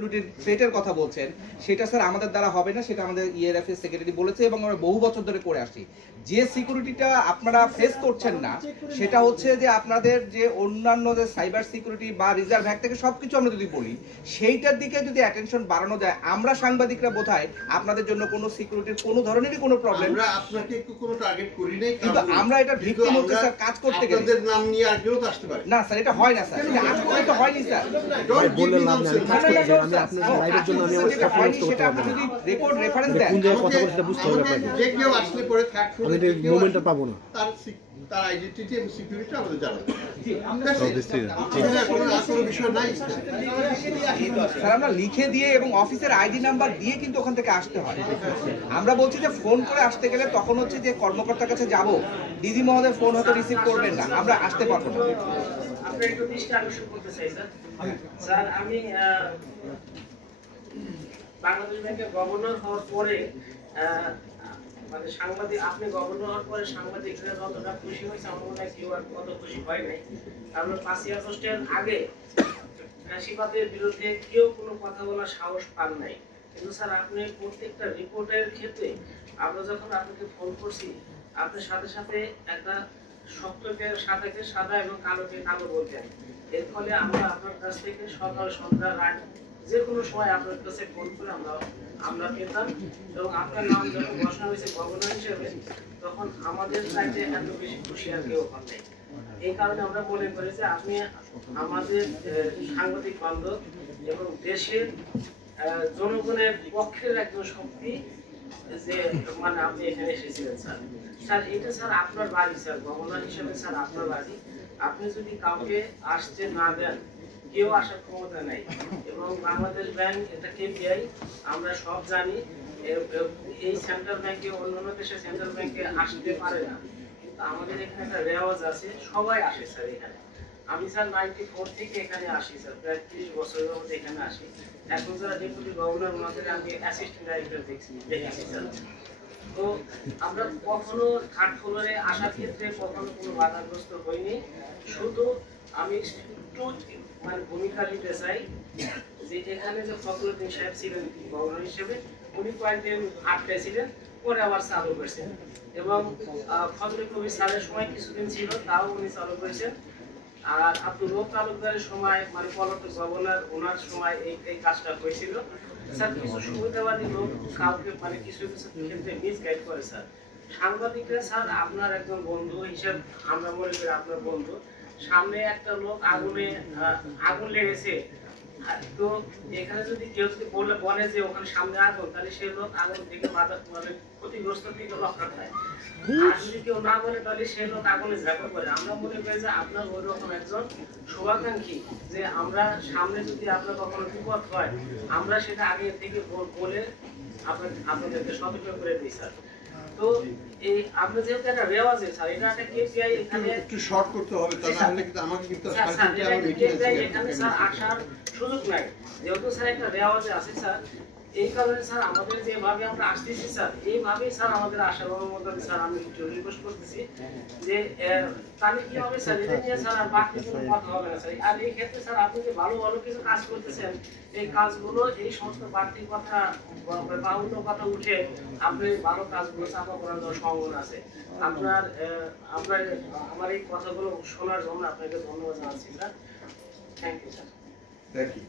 সিকিউরিটির থ্রেটের কথা বলছেন সেটা স্যার আমাদের দ্বারা হবে না, সেটা আমাদের ইআরএফ এর সেক্রেটারি বলেছে এবং আমরা বহু বছর ধরে করে আসছি। যে সিকিউরিটিটা আপনারা ফেস করছেন না সেটা হচ্ছে যে আপনাদের যে অন্যান্য যে সাইবার সিকিউরিটি বা রিজার্ভ হ্যাক থেকে সবকিছু আমরা যদি বলি সেইটার দিকে যদি অ্যাটেনশন বাড়ানো যায়, আমরা সাংবাদিকরা বোধহয় আপনাদের জন্য কোনো সিকিউরিটির কোনো ধরনেরই কোনো প্রবলেম, আমরা আপনাকে কোনো টার্গেট করি নাই, কিন্তু আমরা এটা ভিকটিম হচ্ছে স্যার কাজ করতে গেলে আপনাদের নাম নিয়ে আর কেউ আসতে পারে না স্যার, এটা হয় না স্যার, এটা আজ পর্যন্ত হয়নি স্যার। বললে লাভ নেই, আমি কাজ করছি, আমি আপনাদের লাইভের জন্য আমি আমার স্টাফ করতে সেটা আপনি যদি রেকর্ড রেফারেন্স দেন কোন জায়গায় কথা বলছি সেটা বুঝতে হবে আপনাকে। যে কেউ আসলে পরে আমি এই মোমেন্টটা পাবো না, তার আইডেন্টিটি এবং সিকিউরিটি আমাদের জানাবে। স্যার আমরা লিখে দিয়ে এবং অফিসের আইডি নাম্বার দিয়ে কিন্তু ওখান থেকে আসতে হয়। আমরা বলছি যে ফোন করে আসতে গেলে তখন হচ্ছে যে কর্মকর্তার কাছে যাব, ডিজি মহোদয় ফোন হয়তো রিসিভ করবেন না, আমরা আসতে পারবো না। আপনি একটু দৃষ্টি আকর্ষণ করতে চাই স্যার। স্যার আমি বাংলাদেশ ব্যাংকের গভর্নর হওয়ার পরে মানে সাংবাদিক, আপনি গভর্নর হওয়ার পরে সাংবাদিকরা যতটা খুশি হয়েছে আমার মনে হয় কেউ আর কত খুশি হয় নাই। কারণ 5ই আগস্টের আগে ফ্যাসিবাদের বিরুদ্ধে কেউ কোনো কথা বলার সাহস পান নাই, কিন্তু স্যার আপনি প্রত্যেকটা রিপোর্টের ক্ষেত্রে আমরা যখন আপনাকে ফোন করছি আপনি সাথে সাথে একটা সত্যকে সাদাকে সাদা এবং কালোকে কালো বলতেন। এর ফলে আমরা আপনার কাছ থেকে সকাল সন্ধ্যা রাত যে কোনো সময় আপনার কাছে ফোন করে আমরা পেতাম, এবং আপনার নাম যখন ঘোষণা হয়েছে গভর্নর হিসেবে তখন আমাদের চাইতে এত বেশি খুশি আর কেউ হন নাই। এই কারণে আমরা মনে করি যে আপনি আমাদের সাংবাদিক বান্ধব এবং দেশের জনগণের পক্ষের একজন শক্তি, যে মানে আপনি এখানে এসেছিলেন স্যার। স্যার এটা স্যার আপনার বাড়ি স্যার, গভর্নর হিসেবে স্যার আপনার বাড়ি। আপনি যদি কাউকে আসতে না দেন কেউ আসার ক্ষমতা নাই, এবং বাংলাদেশ ব্যাংক এটা কেপিআই আমরা সব জানি। এই সেন্ট্রাল ব্যাংকে অন্যান্য দেশে সেন্ট্রাল ব্যাংকে আসতে পারে না, কিন্তু আমাদের এখানে একটা রেওয়াজ আছে, সবাই আসে স্যার এখানে। আমি স্যার 94 থেকে এখানে আসি স্যার, প্রায় 30 বছরের মধ্যে এখানে আসি। এখন যারা ডেপুটি গভর্নর ওনাদের আমি অ্যাসিস্ট্যান্ট ডাইরেক্টর দেখেছি স্যার। তো আমরা কখনো থার্ড ফ্লোরে আসার ক্ষেত্রে কখনো কোনো বাধাগ্রস্ত হইনি। শুধু আমি একটু মানে ভূমিকা নিতে চাই যে এখানে যে ফখরুদ্দিন সাহেব ছিলেন গভর্নর হিসেবে, উনি কয়েকদিন আটকাইছিলেন, পরে আবার চালু করেছেন, এবং ফজলে কবির স্যারের সময় কিছুদিন ছিল তাও উনি চালু করেছেন। আর আব্দুল রব তালুকদারের সময় মানে পলাতক গভর্নর ওনার সময় এই কাজটা হয়েছিল স্যার। কিছু সুবিধাবাদী লোক কাউকে মানে কিছু কিছু ক্ষেত্রে মিসগাইড করে স্যার। সাংবাদিকরা স্যার আপনার একজন বন্ধু হিসেব আমরা মনে করি আপনার বন্ধু। সামনে একটা লোক আগুন লেগেছে, তো এখানে যদি কেউ যদি বলে যে ওখানে সামনে আগুন, তাহলে সেই লোক আগুন থেকে মানে ক্ষতিগ্রস্ত থেকে রক্ষা পায়। আর যদি কেউ না বলে তাহলে সেই লোক আগুনে ঝাঁকা করে। আমরা মনে করি যে আপনার ওই রকম একজন শুভাকাঙ্ক্ষী, যে আমরা সামনে যদি আপনার কখনো বিপদ হয় আমরা সেটা আগে থেকে বলে আপনাদেরকে সতর্ক করে দিই স্যার। তো এই আমরা যেহেতু একটা রেওয়াজ স্যার, এটা একটা কেপিআই এখানে একটু শর্ট করতে হবে, তাহলে কিন্তু আমাকে কিন্তু এখানে স্যার আসার সুযোগ নাই, যেহেতু স্যার একটা রেওয়াজে আছে স্যার। এই কারণে স্যার আমাদের যেভাবে আমরা আসতেছি স্যার, এইভাবেই স্যার আমাদের আসার অনুমোদন স্যার আমি একটু রিকোয়েস্ট করতেছি যে তাহলে কি হবে স্যার, এটা নিয়ে স্যার আর বাকি কোনো কথা হবে না স্যার। আর এই ক্ষেত্রে স্যার আপনি যে ভালো ভালো কিছু কাজ করতেছেন, এই কাজগুলো এই সমস্ত বাড়তি কথা বাহুল্য কথা উঠে আপনি ভালো কাজগুলো চাপা করার সম্ভাবনা আছে। আমার এই কথাগুলো শোনার জন্য আপনাকে ধন্যবাদ জানাচ্ছি sir. Thank you sir. Thank you.